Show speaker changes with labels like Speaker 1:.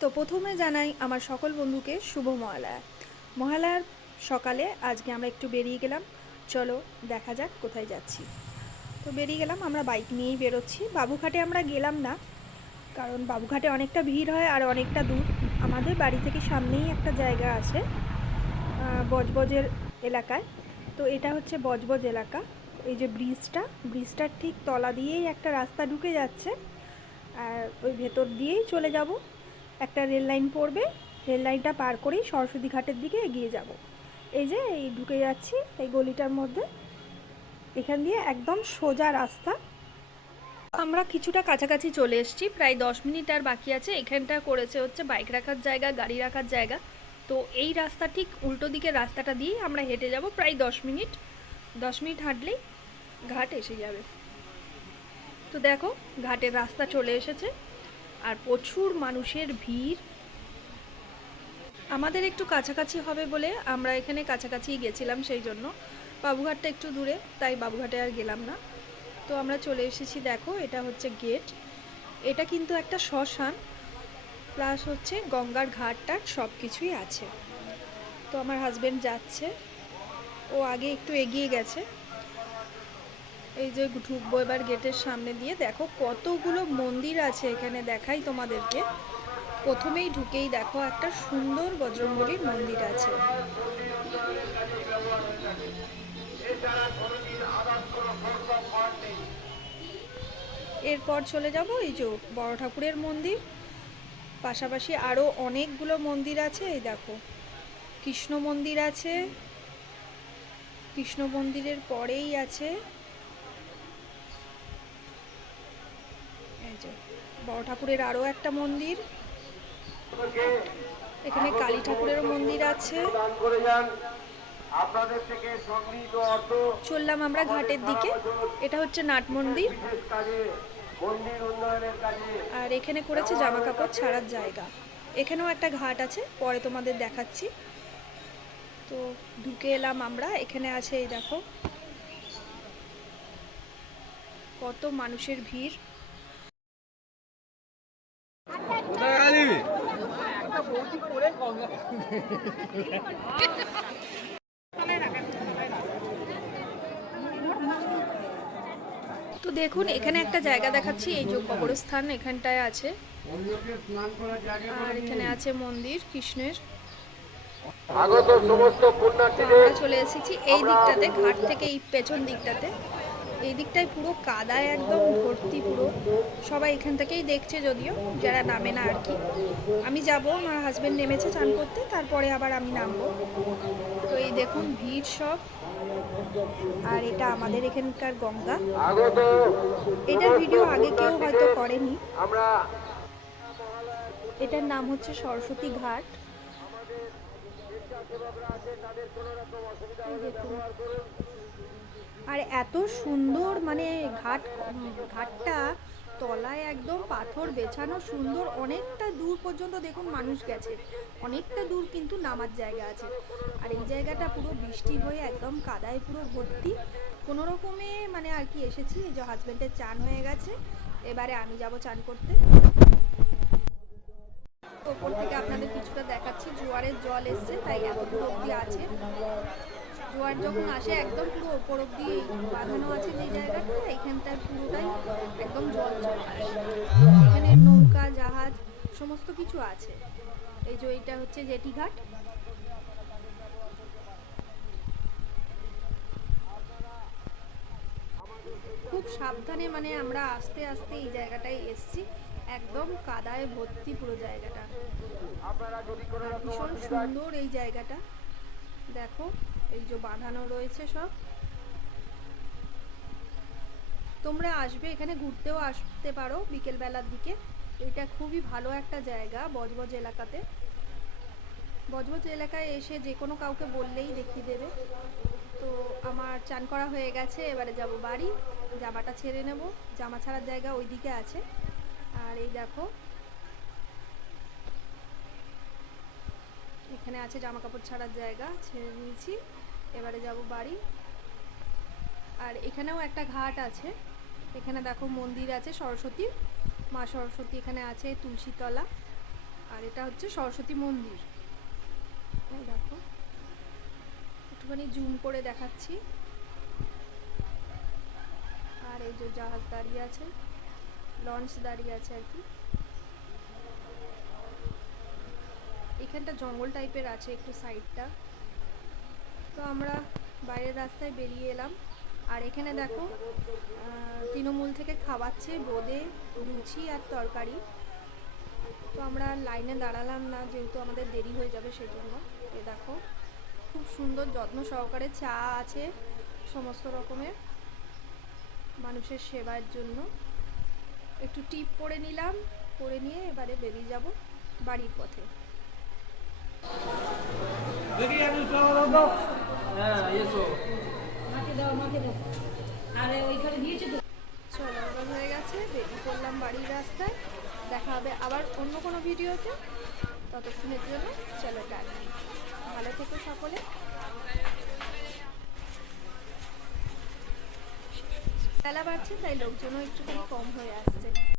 Speaker 1: তো প্রথমে জানাই আমার সকল বন্ধুকে শুভ মহালয়া। মহালয়ার সকালে আজকে আমরা একটু বেরিয়ে গেলাম। চলো দেখা যাক কোথায় যাচ্ছি। তো বেরিয়ে গেলাম, আমরা বাইক নিয়েই বেরোচ্ছি। বাবুঘাটে আমরা গেলাম না, কারণ বাবুঘাটে অনেকটা ভিড় হয় আর অনেকটা দূর। আমাদের বাড়ি থেকে সামনেই একটা জায়গা আছে বজবজের এলাকায়। তো এটা হচ্ছে বজবজ এলাকা। এই যে ব্রিজটা, ব্রিজটার ঠিক তলা দিয়েই একটা রাস্তা ঢুকে যাচ্ছে। আর ওই ভেতর দিয়েই চলে যাব। একটা রেল লাইন পড়বে রেল লাইনটা পার করেই সরস্বতী ঘাটের দিকে এগিয়ে যাব। এই যে, এই ঢুকে যাচ্ছি, এই গলিটার মধ্যে। এখান দিয়ে একদম সোজা রাস্তা। আমরা কিছুটা কাছাকাছি চলে এসেছি, প্রায় দশ মিনিট আর বাকি আছে। এখানটা করেছে হচ্ছে বাইক রাখার জায়গা, গাড়ি রাখার জায়গা। তো এই রাস্তা ঠিক উল্টো দিকের রাস্তাটা দিয়েই আমরা হেঁটে যাব প্রায় দশ মিনিট। দশ মিনিট হাঁটলেই ঘাট এসে যাবে। তো দেখো, ঘাটের রাস্তা চলে এসেছে। আর প্রচুর মানুষের ভিড়। আমাদের একটু কাছাকাছি হবে বলে আমরা এখানে কাছাকাছি গেছিলাম সেই জন্য। বাবুঘাটটা একটু দূরে, তাই বাবুঘাটে আর গেলাম না। তো আমরা চলে এসেছি, দেখো, এটা হচ্ছে গেট। এটা কিন্তু একটা শ্মশান, প্লাস হচ্ছে গঙ্গার ঘাটটার সব কিছুই আছে। তো আমার হাজব্যান্ড যাচ্ছে। ও আগে একটু এগিয়ে গেছে। এই যে ঢুকবো এবার গেটের সামনে দিয়ে। দেখো কতগুলো মন্দির আছে এখানে দেখাই তোমাদেরকে। প্রথমেই ঢুকেই দেখো একটা সুন্দর বজরঙ্গলির মন্দির আছে। এরপর চলে যাব এই যে বড় ঠাকুরের মন্দির। পাশাপাশি আরও অনেকগুলো মন্দির আছে, এই দেখো। কৃষ্ণ মন্দির আছে, কৃষ্ণ মন্দিরের পরেই আছে। যে বড় ঠাকুরের আরও একটা মন্দির। এখানে কালী ঠাকুরের মন্দির আছে। চললাম আমরা ঘাটের দিকে। এটা হচ্ছে নাট মন্দির। আর এখানে করেছে জামা কাপড় ছাড়ার জায়গা। এখানেও একটা ঘাট আছে, পরে তোমাদের দেখাচ্ছি। তো ঢুকে এলাম আমরা। এখানে আছে, এই দেখো, কত মানুষের ভিড়। তো দেখুন, এখানে একটা জায়গা দেখাচ্ছি, এই যে কবরস্থান এখানটায় আছে। আর এখানে আছে মন্দির, কৃষ্ণের। চলে এসেছি এই দিকটাতে, ঘাট থেকে এই পেছন দিকটাতে। এই দিকটায় পুরো কাদায় একদম ভর্তি পুরো। সবাই এখান থেকেই দেখছে যদিও যারা নামে না আর কি। আমি যাব আমার হাজব্যান্ড নেমেছে চান করতে তারপরে আবার আমি নামবো। তো এই দেখুন ভিড় সব। আর এটা আমাদের এখানকার গঙ্গা। এটার ভিডিও আগে কেউ হয়তো করেনি। এটার নাম হচ্ছে সরস্বতী ঘাট। আর এত সুন্দর মানে ঘাট, ঘাটটা তলায় একদম পাথর বেছানো সুন্দর। অনেকটা দূর পর্যন্ত দেখুন মানুষ গেছে। অনেকটা দূর কিন্তু নামার জায়গা আছে। আর এই জায়গাটা পুরো বৃষ্টি হয়ে একদম কাদায় পুরো ভর্তি। কোনো রকমে মানে আর কি এসেছি যে হাজবেন্ডের চান হয়ে গেছে। এবারে আমি যাব চান করতে। ওপর থেকে আপনাদের কিছুটা দেখাচ্ছি। জোয়ারের জল এসছে, তাই এতদূর অব্দি আছে। জোয়ার যখন আসে, একদম পুরো ওপর অব্দি বাঁধানো আছে যে জায়গাটা এইখানটার পুরোটাই একদম জল চলে এখানে নৌকা, জাহাজ, সমস্ত কিছু আছে। এই যে এইটা হচ্ছে জেটি ঘাট। খুব সাবধানে মানে আমরা আস্তে আস্তে এই জায়গাটায় এসছি। একদম কাদায় ভর্তি পুরো জায়গাটা। ভীষণ সুন্দর এই জায়গাটা। দেখো এই যে বাঁধানো রয়েছে সব। তোমরা আসবে এখানে ঘুরতেও আসতে পারো বিকেল বেলার দিকে। এটা খুবই ভালো একটা জায়গা বজবজ এলাকাতে। বজবজ এলাকায় এসে যে কোনো কাউকে বললেই দেখিয়ে দেবে। তো আমার চান করা হয়ে গেছে এবারে যাব বাড়ি। জামাটা ছেড়ে নেব। জামা ছাড়ার জায়গা ওইদিকে আছে। আর এই দেখো। এখানে আছে জামা কাপড় ছাড়ার জায়গা, ছেড়ে নিয়েছি এবারে যাব বাড়ি। আর এখানেও একটা ঘাট আছে। এখানে দেখো মন্দির আছে সরস্বতীর মা সরস্বতী এখানে আছে, তুলসীতলা। আর এটা হচ্ছে সরস্বতী মন্দির। দেখো। একটুখানি জুম করে দেখাচ্ছি। আর এই যে জাহাজ দাঁড়িয়ে আছে। লঞ্চ দাঁড়িয়ে আছে আর কি। এখানটা জঙ্গল টাইপের আছে একটু সাইডটা। তো আমরা বাইরের রাস্তায় বেরিয়ে এলাম। আর এখানে দেখো তৃণমূল থেকে খাওয়াচ্ছে বোঁদে, লুচি আর তরকারি। তো আমরা লাইনে দাঁড়ালাম না, যেহেতু আমাদের দেরি হয়ে যাবে সেই জন্য এ দেখো, খুব সুন্দর যত্ন সহকারে চা আছে সমস্ত রকমের মানুষের সেবার জন্য। একটু টিপ পরে নিলাম পরে নিয়ে এবারে বেরিয়ে যাব বাড়ির পথে।
Speaker 2: হ্যাঁ
Speaker 1: চলো হয়ে গেছে বেরিয়ে পড়লাম বাড়ির রাস্তায়। দেখা হবে আবার অন্য কোনো ভিডিওতে। ততক্ষণের জন্য চলো টাটা। ভালো থেকো সকলে। বেলা বাড়ছে তাই লোকজনও একটুখানি কম হয়ে আসছে।